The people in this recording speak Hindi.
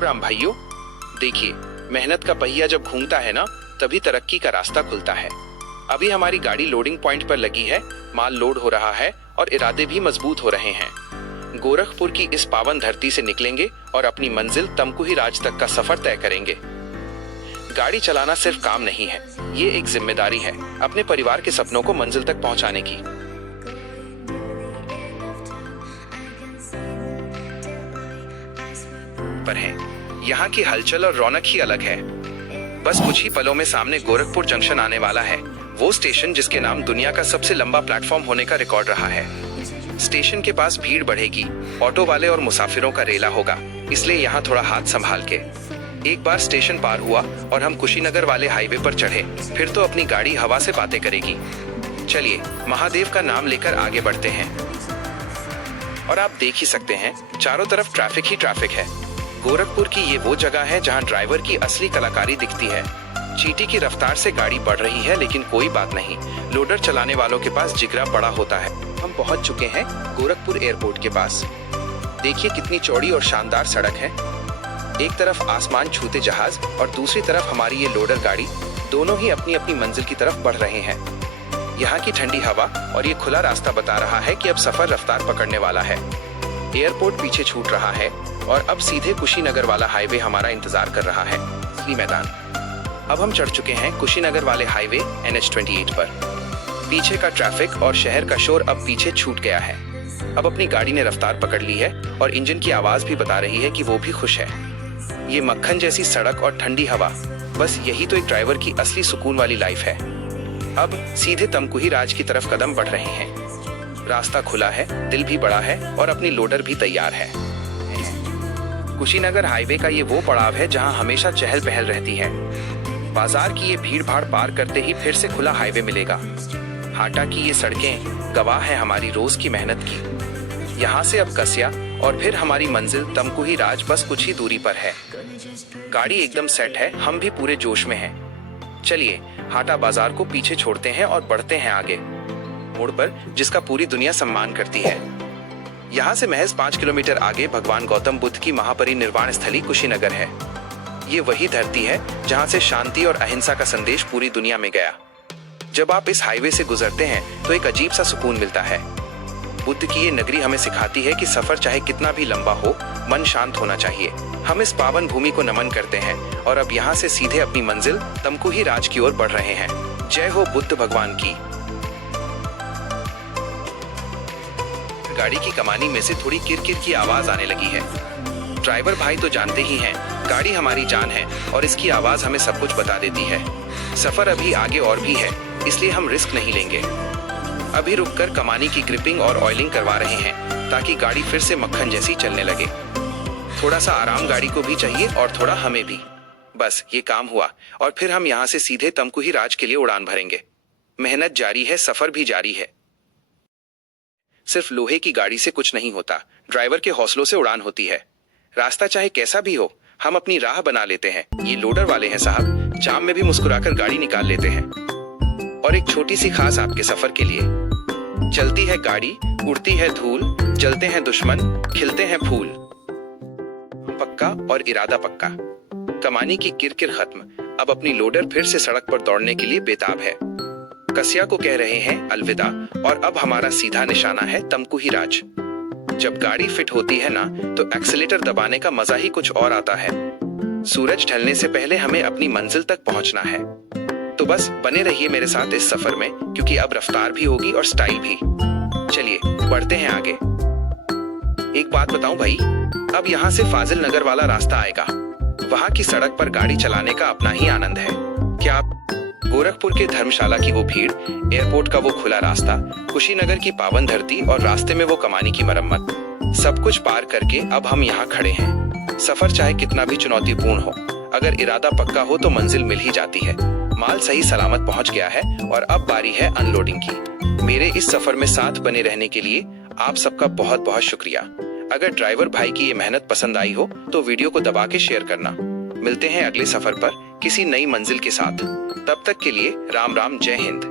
राम भाइयों, देखिए, मेहनत का पहिया जब घूमता है ना, तभी तरक्की का रास्ता खुलता है। अभी हमारी गाड़ी लोडिंग पॉइंट पर लगी है, माल लोड हो रहा है और इरादे भी मजबूत हो रहे हैं। गोरखपुर की इस पावन धरती से निकलेंगे और अपनी मंजिल तमकुही राज तक का सफर तय करेंगे। गाड़ी चलाना सिर्फ काम नहीं है, ये एक जिम्मेदारी है अपने परिवार के सपनों को मंजिल तक पहुंचाने की। पर है, यहाँ की हलचल और रौनक ही अलग है। बस कुछ ही पलों में सामने गोरखपुर जंक्शन आने वाला है, वो स्टेशन जिसके नाम दुनिया का सबसे लंबा प्लेटफॉर्म होने का रिकॉर्ड रहा है। स्टेशन के पास भीड़ बढ़ेगी, ऑटो वाले और मुसाफिरों का रेला होगा, इसलिए यहाँ थोड़ा हाथ संभाल के। एक बार स्टेशन पार हुआ और हम कुशीनगर वाले हाईवे पर चढ़े, फिर तो अपनी गाड़ी हवा से बातें करेगी। चलिए महादेव का नाम लेकर आगे बढ़ते हैं। और आप देख ही सकते हैं, चारों तरफ ट्रैफिक ही ट्रैफिक है। गोरखपुर की ये वो जगह है जहाँ ड्राइवर की असली कलाकारी दिखती है। चींटी की रफ्तार से गाड़ी बढ़ रही है, लेकिन कोई बात नहीं, लोडर चलाने वालों के पास जिगरा बड़ा होता है। हम पहुंच चुके हैं गोरखपुर एयरपोर्ट के पास। देखिए कितनी चौड़ी और शानदार सड़क है। एक तरफ आसमान छूते जहाज और दूसरी तरफ हमारी ये लोडर गाड़ी, दोनों ही अपनी अपनी मंजिल की तरफ बढ़ रहे हैं। यहाँ की ठंडी हवा और ये खुला रास्ता बता रहा है कि अब सफर रफ्तार पकड़ने वाला है। एयरपोर्ट पीछे छूट रहा है और अब सीधे कुशीनगर वाला हाईवे हमारा इंतजार कर रहा है, असली मैदान। अब हम चढ़ चुके हैं कुशीनगर वाले हाईवे NH-28 पर। पीछे का ट्रैफिक और शहर का शोर अब पीछे छूट गया है। अब अपनी गाड़ी ने रफ्तार पकड़ ली है और इंजन की आवाज भी बता रही है कि वो भी खुश है। ये मक्खन जैसी सड़क और ठंडी हवा, बस यही तो एक ड्राइवर की असली सुकून वाली लाइफ है। अब सीधे तमकुही राज की तरफ कदम बढ़ रहे हैं। रास्ता खुला है, दिल भी बड़ा है और अपनी लोडर भी तैयार है। कुशीनगर हाईवे का ये वो पड़ाव है जहां हमेशा चहल पहल रहती है। बाजार की ये भीड़ भाड़ पार करते ही फिर से खुला हाईवे मिलेगा। हाटा की ये सड़कें गवाह है हमारी रोज की मेहनत की। यहाँ से अब कसिया और फिर हमारी मंजिल तमकुही राज बस कुछ ही दूरी पर है। गाड़ी एकदम सेट है, हम भी पूरे जोश में हैं। चलिए हाटा बाजार को पीछे छोड़ते हैं और बढ़ते हैं आगे, मोड़ पर जिसका पूरी दुनिया सम्मान करती है। यहाँ से महज 5 किलोमीटर आगे भगवान गौतम बुद्ध की महापरिनिर्वाण स्थली कुशीनगर है। ये वही धरती है जहाँ से शांति और अहिंसा का संदेश पूरी दुनिया में गया। जब आप इस हाईवे से गुजरते हैं तो एक अजीब सा सुकून मिलता है। बुद्ध की ये नगरी हमें सिखाती है कि सफर चाहे कितना भी लंबा हो, मन शांत होना चाहिए। हम इस पावन भूमि को नमन करते हैं और अब यहाँ से सीधे अपनी मंजिल तमकुही राज की ओर बढ़ रहे हैं। जय हो बुद्ध भगवान की। गाड़ी की कमानी में से थोड़ी किरकिर की आवाज आने लगी है। ड्राइवर भाई तो जानते ही हैं, गाड़ी हमारी जान है और इसकी आवाज हमें सब कुछ बता देती है। सफर अभी आगे और भी है, इसलिए हम रिस्क नहीं लेंगे। अभी रुककर कमानी की ग्रिपिंग और ऑयलिंग करवा रहे हैं ताकि गाड़ी फिर से मक्खन जैसी चलने लगे। थोड़ा सा आराम गाड़ी को भी चाहिए और थोड़ा हमें भी। बस ये काम हुआ और फिर हम यहाँ से सीधे तमकुही राज के लिए उड़ान भरेंगे। मेहनत जारी है, सफर भी जारी है। सिर्फ लोहे की गाड़ी से कुछ नहीं होता, ड्राइवर के हौसलों से उड़ान होती है। रास्ता चाहे कैसा भी हो, हम अपनी राह बना लेते हैं। ये लोडर वाले हैं साहब, जाम में भी मुस्कुराकर गाड़ी निकाल लेते हैं। और एक छोटी सी खास आपके सफर के लिए। चलती है गाड़ी, उड़ती है धूल, जलते हैं दुश्मन, खिलते हैं फूल। पक्का और इरादा पक्का। कमानी की किरकिर खत्म, अब अपनी लोडर फिर से सड़क पर दौड़ने के लिए बेताब है। कसिया को कह रहे हैं अलविदा और अब हमारा सीधा निशाना है तमकुही राज। जब गाड़ी फिट होती है ना, तो एक्सीलेटर दबाने का मजा ही कुछ और आता है। सूरज ढलने से पहले हमें अपनी मंजिल तक पहुंचना है। तो बस बने रहिए मेरे साथ इस सफर में, क्योंकि अब रफ्तार भी होगी और स्टाइल भी। चलिए बढ़ते हैं आगे। एक बात बताऊं भाई, अब यहाँ से फाजिल नगर वाला रास्ता आएगा। वहाँ की सड़क पर गाड़ी चलाने का अपना ही आनंद है। क्या आप गोरखपुर के धर्मशाला की वो भीड़, एयरपोर्ट का वो खुला रास्ता, कुशीनगर की पावन धरती और रास्ते में वो कमानी की मरम्मत, सब कुछ पार करके अब हम यहाँ खड़े हैं। सफर चाहे कितना भी चुनौतीपूर्ण हो, अगर इरादा पक्का हो तो मंजिल मिल ही जाती है। माल सही सलामत पहुंच गया है और अब बारी है अनलोडिंग की। मेरे इस सफर में साथ बने रहने के लिए आप सबका बहुत बहुत शुक्रिया। अगर ड्राइवर भाई की ये मेहनत पसंद आई हो तो वीडियो को दबा के शेयर करना। मिलते हैं अगले सफर पर किसी नई मंजिल के साथ। तब तक के लिए राम राम, जय हिंद।